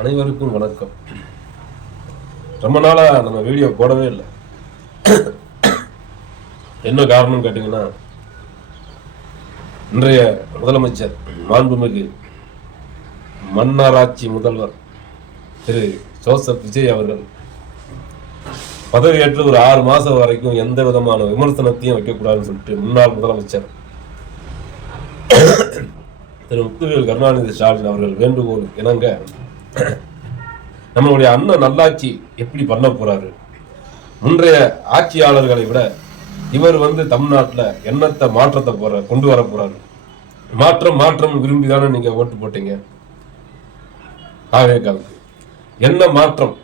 அனைவருக்கும் வணக்கம். ரொம்ப நாளா நம்ம வீடியோ போடவே இல்லை. என்ன காரணம் கேட்டீங்கன்னா, இன்றைய முதலமைச்சர் மாண்புமிகு மன்னராட்சி முதல்வர் திரு ஜோசப் விஜய் அவர்கள் பதவியேற்று ஒரு 6 மாசம் வரைக்கும் எந்த விதமான விமர்சனத்தையும் வைக்கக்கூடாதுன்னு சொல்லிட்டு முன்னாள் முதலமைச்சர் திரு முத்துவேல் கருணாநிதி ஸ்டாலின் அவர்கள் வேண்டுகோள் இணங்க நம்மளுடைய அண்ணன் நல்லாட்சி எப்படி பண்ண போறாரு, முன்றைய ஆட்சியாளர்களை விட இவர் தமிழ்நாட்டில் என்னத்த மாற்றத்தை கொண்டு வர போறாரு. மாற்றம் விரும்பிதானே நீங்க ஓட்டு போட்டீங்க. தாவேகாவுக்கு என்ன மாற்றம்?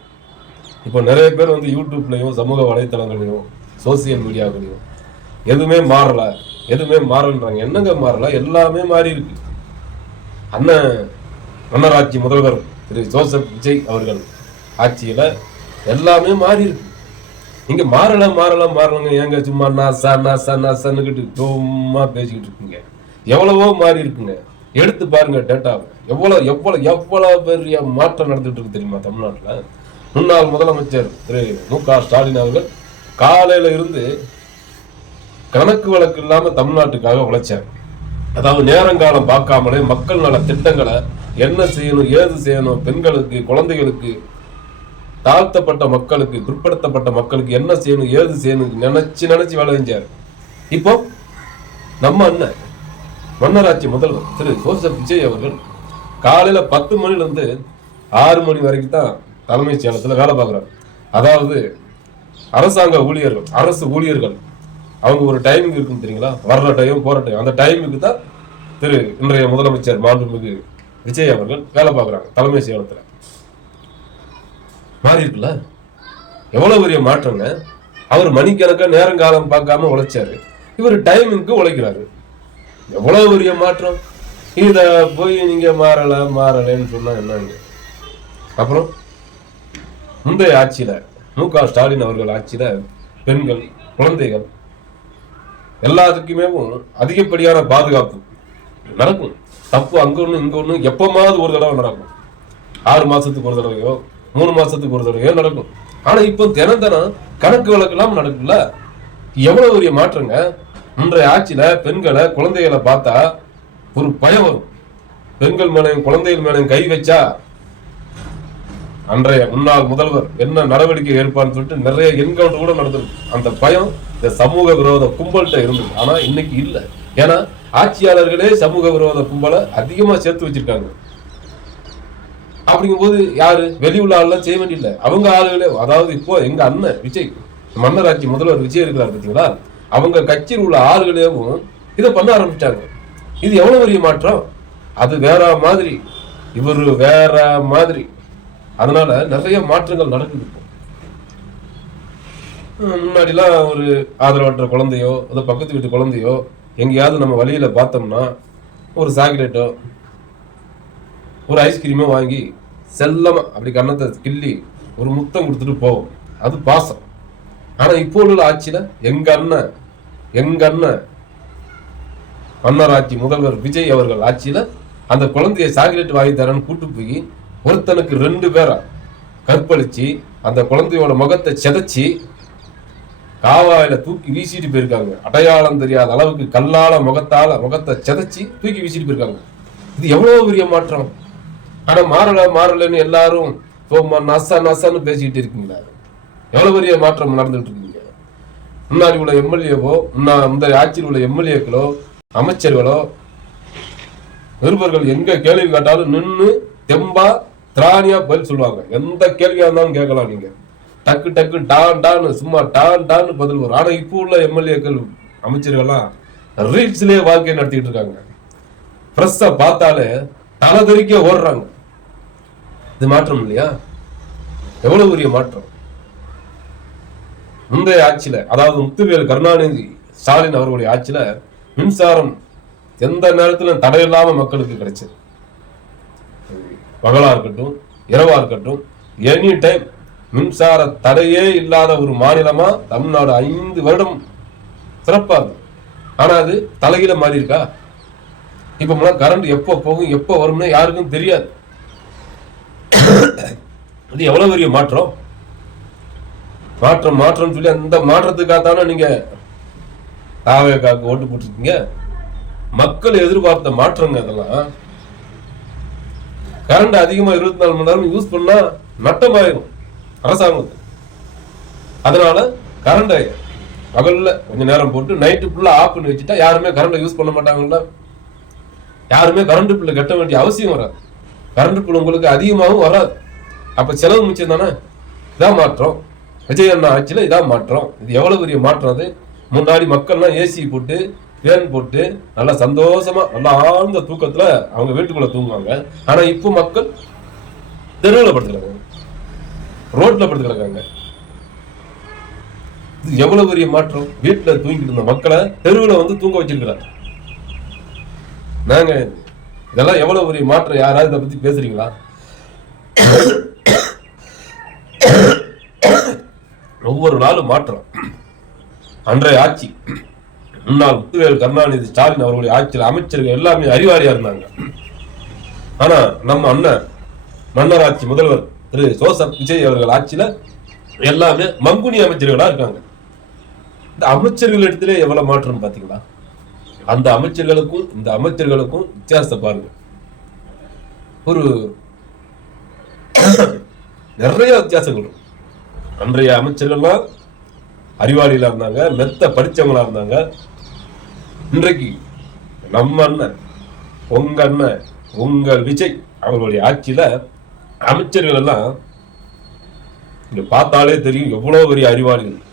இப்போ நிறைய பேர் யூடியூப்லையும் சமூக வலைத்தளங்களையும் சோசியல் மீடியாக்களையும் எதுவுமே மாறலன்றாங்க. என்னங்க மாறல? எல்லாமே மாறி இருக்கு. அண்ணன் மன்னராட்சி முதல்வர் திரு ஜோசப் விஜய் அவர்கள் ஆட்சியில எல்லாமே மாறி இருக்கு. இங்க மாறலங்க. ஏங்க சும்மா நாசான்னுக்கிட்டு சும்மா பேசிக்கிட்டு இருக்குங்க. எவ்வளவோ மாறி இருக்குங்க. எடுத்து பாருங்க டேட்டாவை. எவ்வளவு பெரிய மாற்றம் நடந்துட்டு இருக்கு தெரியுமா தமிழ்நாட்டில்? முன்னாள் முதலமைச்சர் திரு மு.க. ஸ்டாலின் அவர்கள் காலையில இருந்து கணக்கு வழக்கு இல்லாம தமிழ்நாட்டுக்காக உழைச்சார். அதாவது நேரங்காலம் பார்க்காமலே மக்கள் நல திட்டங்களை என்ன செய்யணும், ஏது செய்யணும், பெண்களுக்கு, குழந்தைகளுக்கு, தாழ்த்தப்பட்ட மக்களுக்கு, பிற்படுத்தப்பட்ட மக்களுக்கு என்ன செய்யணும், ஏது செய்யணும் நினைச்சு வேலை செஞ்சார். இப்போ நம்ம அண்ணன் மன்னராட்சி முதல்வர் திரு ஜோசப் விஜய் அவர்கள் காலையில 10 மணிலிருந்து 6 மணி வரைக்கும் தான் தலைமைச் செயலகத்தில் வேலை பார்க்குறாரு. அதாவது அரசாங்க ஊழியர்கள், அரசு ஊழியர்கள் அவங்க ஒரு டைமிங் இருக்குன்னு தெரியுங்களா? வர்ற டைம் போற டைம், அந்த டைமுக்கு தான் திரு இன்றைய முதலமைச்சர் மாண்புமிகு விஜய் அவர்கள் வேலை பார்க்குறாங்க தலைமை செயலகத்தில். மாறி இருக்குல்ல? எவ்வளவு பெரிய மாற்றங்க. அவர் மணிக்கணக்காக நேரங்காலம் பார்க்காம உழைச்சாரு, இவர் டைமிங்க்கு உழைக்கிறாரு. எவ்வளவு பெரிய மாற்றம். இத போய் நீங்க மாறலன்னு சொன்னா என்னங்க? அப்புறம் முந்தைய ஆட்சியில மு.க. ஸ்டாலின் அவர்கள் ஆட்சியில பெண்கள், குழந்தைகள் எல்லாத்துக்குமே அதிகப்படியான பாதுகாப்பு நடக்கும். தப்பு அங்க ஒண்ணு இங்க ஒண்ணு எப்பமாவது ஒரு தடவை நடக்கும். 6 மாசத்துக்கு ஒரு தடவையோ 3 மாசத்துக்கு ஒரு தடவையோ நடக்கும். ஆனா இப்போ தினம் கணக்கு வழக்கு எல்லாம் நடக்குல்ல. எவ்வளவு பெரிய மாற்றங்க. இன்றைய ஆட்சியில பெண்களை, குழந்தைகளை பார்த்தா ஒரு பயம் வரும். பெண்கள் மேலையும் குழந்தைகள் மேலையும் கை வச்சா அன்றைய முன்னாள் முதல்வர் என்ன நடவடிக்கை ஏற்பான்னு சொல்லிட்டு நிறைய என்கவுண்டர் கூட நடந்திருக்கு. அந்த பயம் இந்த சமூக விரோத கும்பல்கிட்ட இருந்தது. ஆனா இன்னைக்கு இல்லை. ஏன்னா ஆட்சியாளர்களே சமூக விரோத கும்பலை அதிகமா சேர்த்து வச்சிருக்காங்க. அப்படிங்கும்போது யாரு வெளியுள்ள ஆளுலாம் செய்ய வேண்டியதில்லை, அவங்க ஆளுகளே. அதாவது இப்போ எங்க அண்ணன் விஜய், மன்னராட்சி முதல்வர் விஜய் இருக்கிறார் பார்த்தீங்களா, அவங்க கட்சியில் உள்ள ஆளுகளேவும் இதை பண்ண ஆரம்பிச்சாங்க. இது எவ்வளவு பெரிய மாற்றம். அது வேற மாதிரி, இவர் வேற மாதிரி. அதனால நிறைய மாற்றங்கள் நடக்குது. முன்னாடிலாம் ஒரு ஆதரவற்ற குழந்தையோ அது பக்கத்து வீட்டு குழந்தையோ எங்கேயாவது நம்ம வழியில பார்த்தோம்னா ஒரு சாக்லேட்டோ ஒரு ஐஸ்கிரீமோ வாங்கி செல்லமா அப்படி கன்னத்தை கிள்ளி ஒரு முத்தம் கொடுத்துட்டு போவோம். அது பாசம். ஆனா இப்போ உள்ள ஆட்சியில எங்க அண்ணன் மன்னராட்சி முதல்வர் விஜய் அவர்கள் ஆட்சியில அந்த குழந்தைய சாக்லேட் வாங்கி தரேன்னு கூட்டு போய் ஒருத்தனுக்கு 2 பேரா கற்பழிச்சு அந்த குழந்தையோட முகத்தை செதைச்சி காவாயில தூக்கி வீசிட்டு போயிருக்காங்க. அடையாளம் தெரியாத அளவுக்கு கல்லால முகத்தை செதைச்சி தூக்கி வீசிட்டு போயிருக்காங்க. இது எவ்வளவு பெரிய மாற்றம். ஆனா மாறலன்னு எல்லாரும் நசான்னு பேசிக்கிட்டு இருக்கீங்களா? எவ்வளவு பெரிய மாற்றம் நடந்துட்டு இருக்கீங்க. முன்னாடி உள்ள எம்எல்ஏவோ, முந்தைய ஆட்சியில் உள்ள எம்எல்ஏக்களோ, அமைச்சர்களோ, நிருபர்கள் எங்க கேள்வி கேட்டாலும் நின்று தெம்பா திராணியா பதில் சொல்லுவாங்க. எந்த கேள்வியா இருந்தாலும் கேட்கலாம். நீங்க டக்கு டான்னு சும்மா டான்னு பதில் வரும். ஆனா இப்போ உள்ள எம்எல்ஏக்கள், அமைச்சர்கள்லாம் ரீல்ஸ்லயே வாழ்க்கையை நடத்திட்டு இருக்காங்க. பிரஸ்ஸ பார்த்தாலே தலதறிக்க ஓடுறாங்க. இது மாற்றம் இல்லையா? எவ்வளவு பெரிய மாற்றம். முந்தைய ஆட்சியில, அதாவது முத்துவேல் கருணாநிதி ஸ்டாலின் அவர்களுடைய ஆட்சியில மின்சாரம் எந்த நேரத்திலும் தடையில்லாம மக்களுக்கு கிடைச்சது. பகலா இருக்கட்டும், இரவா இருக்கட்டும், எனி டைம் மின்சார தடையே இல்லாத ஒரு மாநிலமா தமிழ்நாடு 5 வருடம் சிறப்பா இருக்கு. ஆனா அது தலைகீழ மாறி இருக்கா? இப்ப கரண்ட் எப்போ போகும், எப்போ வரும்னு யாருக்கும் தெரியாது. இது எவ்வளவு பெரிய மாற்றம். மாற்றம் மாற்றம் சொல்லி அந்த மாற்றத்துக்காகத்தானே நீங்க தாவேக்காக்கு ஓட்டு போட்டிருக்கீங்க. மக்கள் எதிர்பார்த்த மாற்றங்க அதெல்லாம். கரண்ட் அதிகமா 24 மணி நேரம் யூஸ் பண்ணா நட்டமாயிரும் அரசாங்கத்துக்கு. அதனால கரண்ட் பகல்ல கொஞ்ச நேரம் போட்டு நைட்டு ஃபுல்லா ஆஃப் பண்ணி வச்சுட்டா யாருமே கரண்ட் யூஸ் பண்ண மாட்டாங்கல்ல. யாருமே கரண்ட் பில்ல கட்ட வேண்டிய அவசியம் வராது. கரண்ட் பில் உங்களுக்கு அதிகமாகவும் வராது. அப்ப செலவு மிச்சம் தானே. இதான் மாற்றம். விஜய் அண்ணா ஆட்சியில இதான் மாற்றம். இது எவ்வளவு பெரிய மாற்றம். அது முன்னாடி மக்கள்லாம் ஏசி போட்டு ஃபேன் போட்டு நல்லா சந்தோஷமா நல்லா ஆழ்ந்த தூக்கத்துல அவங்க வீட்டுக்குள்ள தூங்குவாங்க. ஆனா இப்போ மக்கள் தெருவில் படுத்து கிடக்காங்க, ரோட்ல படுத்து கிடக்காங்க. இது எவ்வளவு பெரிய மாற்றம். வீட்டுல தூங்கிட்டு இருந்த மக்களை தெருவில் வந்து தூங்க வச்சிருக்கிறாங்க. நாங்க இதெல்லாம் எவ்வளவு பெரிய மாற்றம். யாராவது இதை பத்தி பேசுறீங்களா? ஒவ்வொரு நாளும் மாற்றம். அன்றைய ஆட்சி முன்னாள் முத்துவேல் கருணாநிதி ஸ்டாலின் அவர்களுடைய ஆட்சியில் அமைச்சர்கள் எல்லாமே அறிவாளியா இருந்தாங்க. ஆனா நம்ம அண்ணன் மன்னராட்சி முதல்வர் திரு ஜோசப் விஜய் அவர்கள் ஆட்சியில எல்லாமே மங்குனி அமைச்சர்களா இருக்காங்க. இந்த அமைச்சர்கள் இடத்துல எவ்வளவு மாற்றம் பாத்தீங்களா? அந்த அமைச்சர்களுக்கும் இந்த அமைச்சர்களுக்கும் வித்தியாசத்தை பாருங்க. ஒரு நிறைய வித்தியாசங்கள். அன்றைய அமைச்சர்கள்லாம் அறிவாளிகளா இருந்தாங்க, மெத்த படிச்சவங்களா இருந்தாங்க. இன்றைக்கு நம்ம அண்ணன் உங்க அண்ணன் உங்கள் விஜய் அவர்களுடைய ஆட்சியில அமைச்சர்கள் எல்லாம் இங்க பார்த்தாலே தெரியும் எவ்வளவு பெரிய அறிவாளிகள்.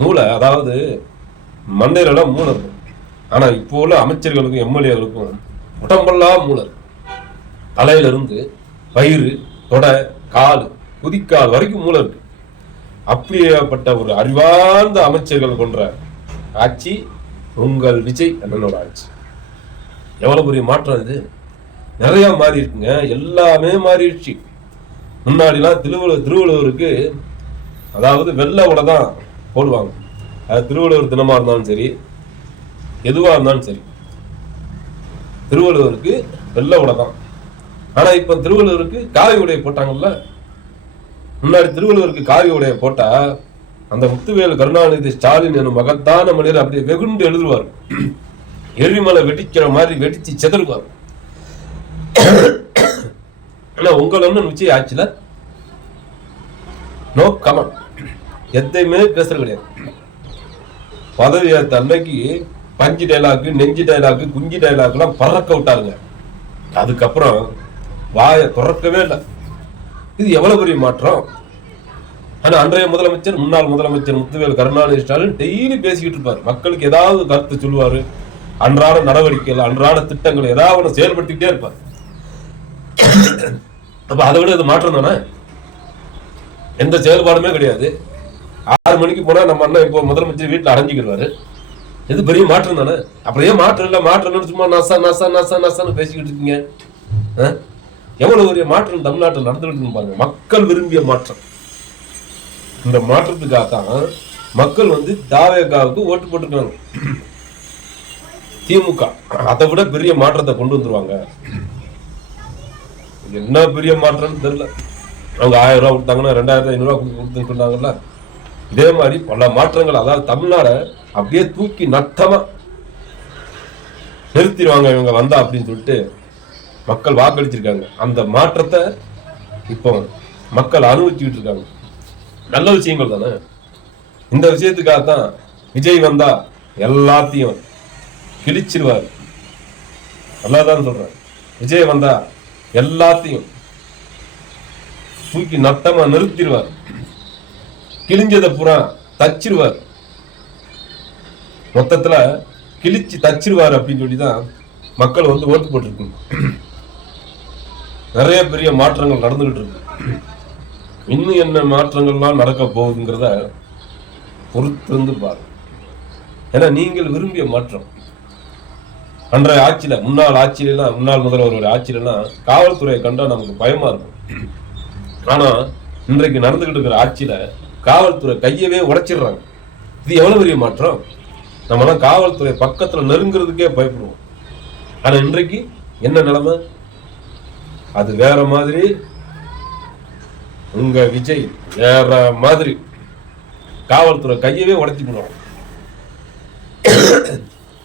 மூளை, அதாவது மண்டையில எல்லாம் மூளை இருக்கும். ஆனா இப்போ உள்ள அமைச்சர்களுக்கும் எம்எல்ஏகளுக்கும் உடம்பெல்லாம் மூளை. தலையில இருந்து வயிறு, தொடை, கால், குதிக்கால் வரைக்கும் மூளை இருக்கு. அப்படியேப்பட்ட ஒரு அறிவார்ந்த அமைச்சர்கள் கொன்ற ஆட்சி உங்கள் விஜய் அண்ணனோட ஆட்சி. எவ்வளவு பெரிய மாற்றம் இது. நிறைய மாறி இருக்குங்க. எல்லாமே மாறிடுச்சு. முன்னாடிலாம் திருவள்ளுவருக்கு அதாவது வெள்ளை உடை தான் போடுவாங்க. அது திருவள்ளுவர் தினமா இருந்தாலும் சரி, எதுவா இருந்தாலும் சரி, திருவள்ளுவருக்கு வெள்ளை உடை தான். ஆனா இப்ப திருவள்ளுவருக்கு காவி உடைய போட்டாங்கல்ல. முன்னாடி திருவள்ளுவருக்கு காவி உடைய போட்டா அந்த முத்துவேல் கருணாநிதி ஸ்டாலின் எனும் மகத்தான மனிதர் அப்படியே வெகுண்டு எழுதுவார். எரிமலை வெடிக்கிற மாதிரி வெடிச்சு செதறுவார். ஆனா உங்களோட விஜய் ஆட்சியில நோ கமெண்ட், எதையுமே பேசுறது கிடையாது. பதவி ஏற்ற அன்னைக்கு பஞ்சு டைலாக்கு, நெஞ்சு டைலாக்கு, குஞ்சு டைலாக் எல்லாம் பறக்க விட்டாருங்க. அதுக்கப்புறம் வாயை திறக்கவே இல்லை. இது எவ்வளவு பெரிய மாற்றம். ஆனா அன்றைய முதலமைச்சர் முன்னாள் முதலமைச்சர் முத்துவேல் கருணாநிதி ஸ்டாலின் டெய்லி பேசிக்கிட்டு இருப்பாரு. மக்களுக்கு ஏதாவது கருத்து சொல்லுவாரு. அன்றாட நடவடிக்கைகள், அன்றாட திட்டங்கள் ஏதாவது செயல்படுத்திக்கிட்டே இருப்பார். அப்ப அதை விட இது மாற்றம் தானே. எந்த செயல்பாடுமே கிடையாது. 6 மணிக்கு போனா நம்ம அண்ணன் இப்போ முதலமைச்சர் வீட்டுல அடைஞ்சிக்கிறாரு. இது பெரிய மாற்றம் தானே. அப்படியே மாற்றம் இல்ல, மாற்றம் சும்மா நசா நசா நசா நசான்னு பேசிக்கிட்டு இருக்கீங்க. எவ்வளவு பெரிய மாற்றம் தமிழ்நாட்டில் நடந்துகிட்டு பாருங்க. மக்கள் விரும்பிய மாற்றம். இந்த மாற்றத்துக்காகத்தான் மக்கள் வந்து தாவேகாவுக்கு ஓட்டு போட்டுருக்காங்க. திமுக அதை விட பெரிய மாற்றத்தை கொண்டு வந்துருவாங்க. என்ன பெரிய மாற்றம்னு தெரியல. அவங்க 1000 ரூபாய் கொடுத்தாங்கன்னா 2500 ரூபாய் கொடுத்துன்னு சொன்னாங்கல்ல. இதே மாதிரி பல மாற்றங்கள். அதாவது தமிழ்நாடை அப்படியே தூக்கி நட்டமா நிறுத்திடுவாங்க இவங்க வந்தா அப்படின்னு சொல்லிட்டு மக்கள் வாக்களிச்சிருக்காங்க. அந்த மாற்றத்தை இப்போ மக்கள் அனுபவிச்சுக்கிட்டு இருக்காங்க. நல்ல விஷயங்கள் தானே. இந்த விஷயத்துக்காகத்தான் விஜய் வந்தா எல்லாத்தையும் கிழிச்சிருவார். நல்லாதான் சொல்றேன். விஜய் வந்தா எல்லாத்தையும் தூக்கி நட்டமா நிறுத்திடுவார். கிழிஞ்சதை பூரா தச்சிருவார். மொத்தத்துல கிழிச்சு தச்சிருவார் அப்படின்னு சொல்லிதான் மக்கள் வந்து ஓட்டு போட்டிருக்காங்க. நிறைய பெரிய மாற்றங்கள் நடந்துகிட்டு இருக்கு. இன்னும் என்ன மாற்றங்கள்லாம் நடக்க போகுதுங்கிறத பொறுத்திருந்து பாருங்க. ஏன்னா நீங்கள் விரும்பிய மாற்றம். அன்றைய ஆட்சியில, முன்னாள் ஆட்சியிலாம், முன்னாள் முதல்வருடைய ஆட்சியிலாம் காவல்துறையை கண்டா நமக்கு பயமா இருக்கும். ஆனா இன்றைக்கு நடந்துகிட்டு இருக்கிற ஆட்சியில காவல்துறை கையவே உடைச்சிடுறாங்க. இது எவ்வளவு பெரிய மாற்றம். நம்மலாம் காவல்துறை பக்கத்துல நெருங்குறதுக்கே பயப்படுவோம். ஆனா இன்றைக்கு என்ன நிலைமை? அது வேற மாதிரி, உங்க விஜய் வேற மாதிரி. காவல்துறை கையவே உடைச்சு போடுவாங்க.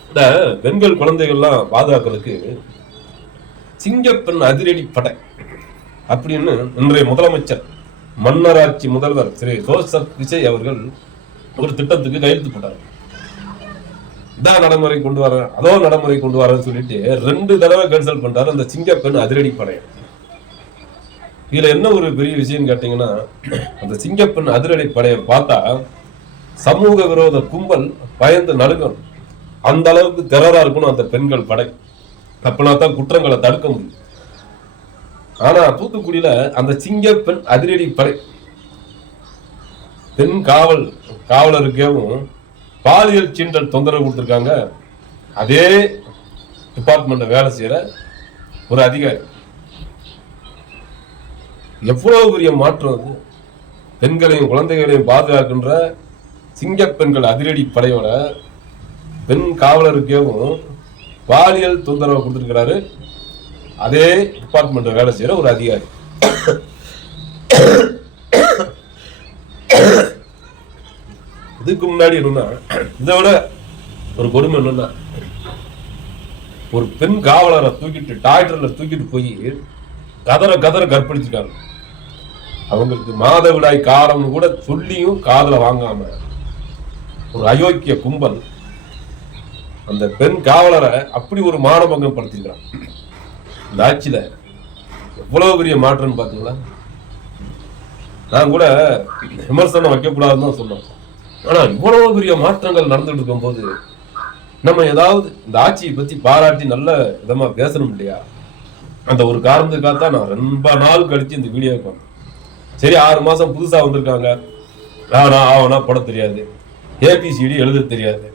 இந்த பெண்கள் குழந்தைகள்லாம் பாதுகாக்கிறதுக்கு சிங்கப்பெண் அதிரடி படை அப்படின்னு இன்றைய முதலமைச்சர் மன்னராட்சி முதல்வர் திரு ஜோசப் விஜய் அவர்கள் ஒரு திட்டத்துக்கு கையெழுத்து போட்டார். இதான் நடைமுறை கொண்டு வர, அதோ நடைமுறை கொண்டு வரேன்னு சொல்லிட்டு 2 தடவை கேன்சல் பண்றாரு அந்த சிங்கப்பெண் அதிரடி படை. இதுல என்ன ஒரு பெரிய விஷயம் கேட்டீங்கன்னா, அந்த சிங்கப்பெண் அதிரடி படையை பார்த்தா சமூக விரோத கும்பல் பயந்து நடுங்கணும். அந்த அளவுக்கு டெரரா இருக்கணும் அந்த பெண்கள் படை. அப்படின்னா தான் குற்றங்களை தடுக்க முடியும். ஆனா தூத்துக்குடியில அந்த சிங்கப்பெண் அதிரடி படை பெண் காவலருக்கேவும் பாலியல் சீண்டல் தொந்தரவு கொடுத்திருக்காங்க. அதே டிபார்ட்மெண்ட் வேலை செய்யற ஒரு அதிகாரி. எவ்வளவு பெரிய மாற்றம் அது! பெண்களையும் குழந்தைகளையும் பாதுகாக்கின்ற சிங்கப்பெண்கள் அதிரடி படையோட பெண் காவலருக்கேவும் பாலியல் தொந்தரவு கொடுத்திருக்கிறாரு அதே டிபார்ட்மெண்ட் வேலை செய்யற ஒரு அதிகாரி. இதுக்கு முன்னாடி என்னன்னா, இதை விட ஒரு கொடுமை என்னன்னா, ஒரு பெண் காவலரை தூக்கிட்டு டாக்டர்ல தூக்கிட்டு போய் கதற கற்பழிச்சிருக்காங்க. அவங்களுக்கு மாதவிடாய் காலம்னு கூட சொல்லியும் காதல வாங்காம ஒரு அயோக்கிய கும்பல் அந்த பெண் காவலரை அப்படி ஒரு மானபங்கம் படுத்திருக்கிறான். இந்த ஆட்சியில எவ்வளவு பெரிய மாற்றம் பாத்தீங்களா? நான் கூட விமர்சனம் வைக்கக்கூடாதுன்னு தான் சொன்னோம். ஆனா இவ்வளவு பெரிய மாற்றங்கள் நடந்துட்டு இருக்கும் போது நம்ம ஏதாவது இந்த ஆட்சியை பத்தி பாராட்டி நல்ல விதமா பேசணும் இல்லையா? அந்த ஒரு காரணத்துக்காகத்தான் நான் ரொம்ப நாள் கழிச்சு இந்த வீடியோக்கு வந்தேன். சரி, 6 மாசம் புதுசா வந்திருக்காங்க, ஆவனா பட தெரியாது, ஏபிசிடி எழுத தெரியாது,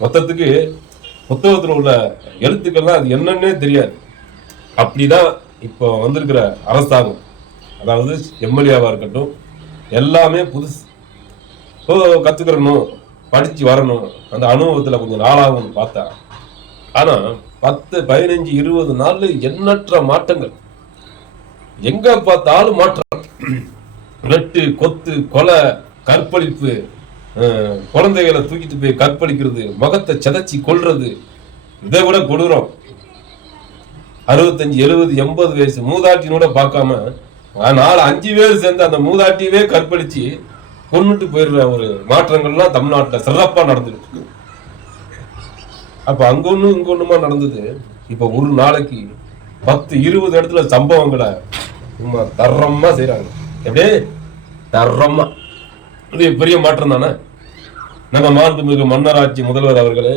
மொத்தத்துக்கு புத்தகத்தில் உள்ள எழுத்துக்கள்லாம் அது என்னன்னே தெரியாது. அப்படிதான் இப்போ வந்திருக்கிற அரசாங்கம். அதாவது எம்எல்ஏவா இருக்கட்டும், எல்லாமே புதுசு. கத்துக்கிறணும், படிச்சு வரணும், அந்த அனுபவத்துல கொஞ்சம் நாளாகும்னு பார்த்தா, ஆனா 10, 15, 20 நாள்ல எண்ணற்ற மாற்றங்கள். எங்க பார்த்தாலும் மாற்றம். வெட்டு, கொத்து, கொலை, கற்பழிப்பு, குழந்தைகளை தூக்கிட்டு போய் கற்பழிக்கிறது, முகத்தை செதச்சி கொல்றது, இதை விட கொடூரம் 65, 70, 80 வயசு மூதாட்டினோட பார்க்காம 4-5 பேர் சேர்ந்து அந்த மூதாட்டியவே கற்பழிச்சு கொன்னுட்டு போயிடுற ஒரு மாற்றங்கள்லாம் தமிழ்நாட்டில் சிறப்பா நடந்துட்டு இருக்கு. அப்ப அங்க ஒண்ணு இங்க ஒண்ணுமா நடந்தது. இப்ப ஒரு நாளைக்கு 10, 20 இடத்துல சம்பவங்களை தர்றமா செய்யறாங்க. எப்படி தர்றமா? இது பெரிய மாற்றம் தானே? நம்ம மாண்புமிகு மன்னராட்சி முதல்வர் அவர்களே,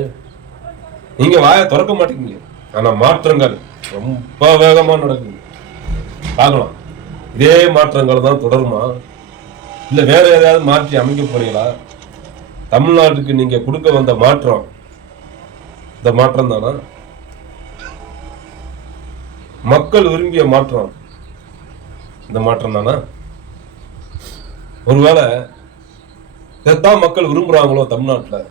நீங்க வாயை திறக்க மாட்டேங்க. ஆனா மாற்றங்கள் ரொம்ப வேகமா நடக்குது. பார்க்கலாம், இதே மாற்றங்கள் தான் தொடருமா, இல்ல வேற ஏதாவது மாற்றி அமைக்க போறீங்களா? தமிழ்நாட்டுக்கு நீங்க கொடுக்க வந்த மாற்றம் இந்த மாற்றம் தானா? மக்கள் விரும்பிய மாற்றம் இந்த மாற்றம் தானா? ஒருவேளை இதைத்தான் மக்கள் விரும்புறாங்களோ தமிழ்நாட்டில்?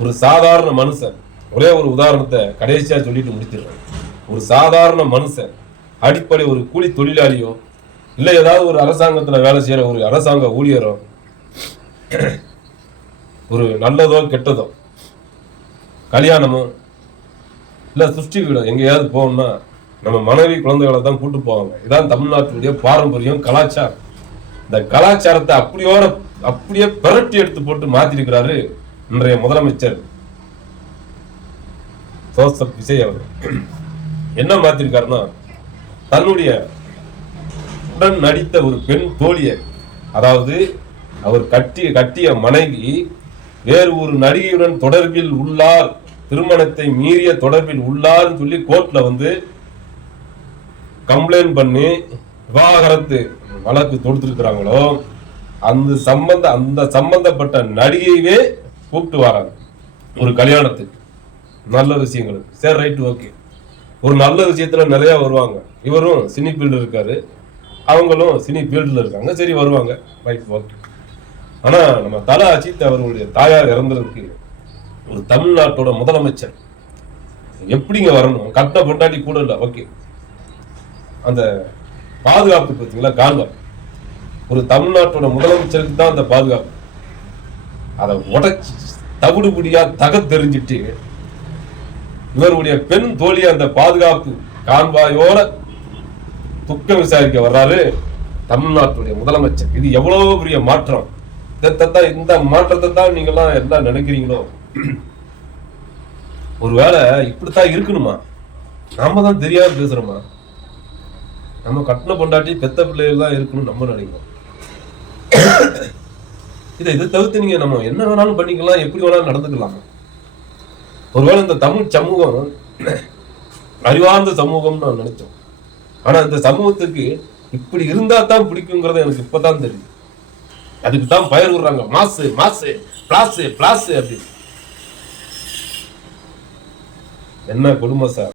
ஒரு சாதாரண மனுஷன், ஒரே ஒரு உதாரணத்தை கடைசியா சொல்லிட்டு முடிச்சிடுறேன். ஒரு சாதாரண மனுஷன், அடிப்படை ஒரு கூலி தொழிலாளியோ இல்லை ஏதாவது ஒரு அரசாங்கத்தில் வேலை செய்யற ஒரு அரசாங்க ஊழியரோ, ஒரு நல்லதோ கெட்டதோ கல்யாணமோ இல்லை சுஷ்டி வீடோ எங்கேயாவது போகணும்னா நம்ம மனைவி குழந்தைகளை தான் கூட்டு போவாங்க. இதான் தமிழ்நாட்டுடைய பாரம்பரியம், கலாச்சாரம். இந்த கலாச்சாரத்தை அப்படியே பிரட்டி எடுத்து போட்டு மாத்திருக்கிறாரு இன்றைய முதலமைச்சர் ஜோசப் விஜய் அவர்கள். என்ன மாத்திருக்காருன்னா, தன்னுடைய உடன் நடித்த ஒரு பெண் தோழியை, அதாவது அவர் கட்டிய மனைவி வேறு ஒரு நடிகையுடன் தொடர்பில் உள்ளார், திருமணத்தை மீறிய தொடர்பில் உள்ளார் சொல்லி கோர்ட்ல வந்து கம்ப்ளைண்ட் பண்ணி விவாகரத்து வழக்கு தொடுத்திருக்கிறாங்களோ, அந்த சம்பந்தப்பட்ட நடிகையவே கூப்பிட்டு வராங்க ஒரு கல்யாணத்துக்கு, நல்ல விஷயங்களுக்கு. சரி, ரைட், ஓகே. ஒரு நல்ல விஷயத்துல நிறைய வருவாங்க. இவரும் சினி ஃபீல்டு இருக்காரு, அவங்களும் சினி ஃபீல்டுல இருக்காங்க, சரி வருவாங்க, ரைட், ஓகே. ஆனா நம்ம தல அஜித் அவர்களுடைய தாயார் இறந்ததுக்கு ஒரு தமிழ்நாட்டோட முதலமைச்சர் எப்படிங்க வரணும்? கட்ட பொண்டாட்டி கூட இல்லை, ஓகே. அந்த பாதுகாப்பு பார்த்தீங்களா, கான்வாய் ஒரு தமிழ்நாட்டோட முதலமைச்சருக்கு தான் அந்த பாதுகாப்பு. அதை உடைச்சி தவிடுபடியா தெரிஞ்சிட்டு இவருடைய பெண் தோழி அந்த பாதுகாப்பு கான்வாயோட துக்கம் விசாரிக்க வர்றாரு தமிழ்நாட்டுடைய முதலமைச்சர். இது எவ்வளவு பெரிய மாற்றம். இந்த மாற்றத்தை தான் நீங்க எல்லாம் என்ன நினைக்கிறீங்களோ? ஒருவேளை இப்படித்தான் இருக்கணுமா? நாம தான் தெரியாம பேசுறோமா? நம்ம கட்டின பொண்டாட்டி பெத்த பிள்ளைகள் தான் இருக்கணும் நம்ம நினைக்கிறோம். இதை தவிர்த்து நீங்க நம்ம என்ன வேணாலும் பண்ணிக்கலாம், எப்படி வேணாலும் நடந்துக்கலாம். ஒருவேளை இந்த தமிழ் சமூகம் அறிவார்ந்த சமூகம் நான் நினைச்சோம். ஆனா இந்த சமூகத்துக்கு இப்படி இருந்தா தான் பிடிக்குங்கிறது எனக்கு இப்பதான் தெரியும். அதுக்கு தான் பயிர் விடுறாங்க, மாசு மாசு பிளாசு பிளாசு அப்படின்னு. என்ன கொடுமை சார்.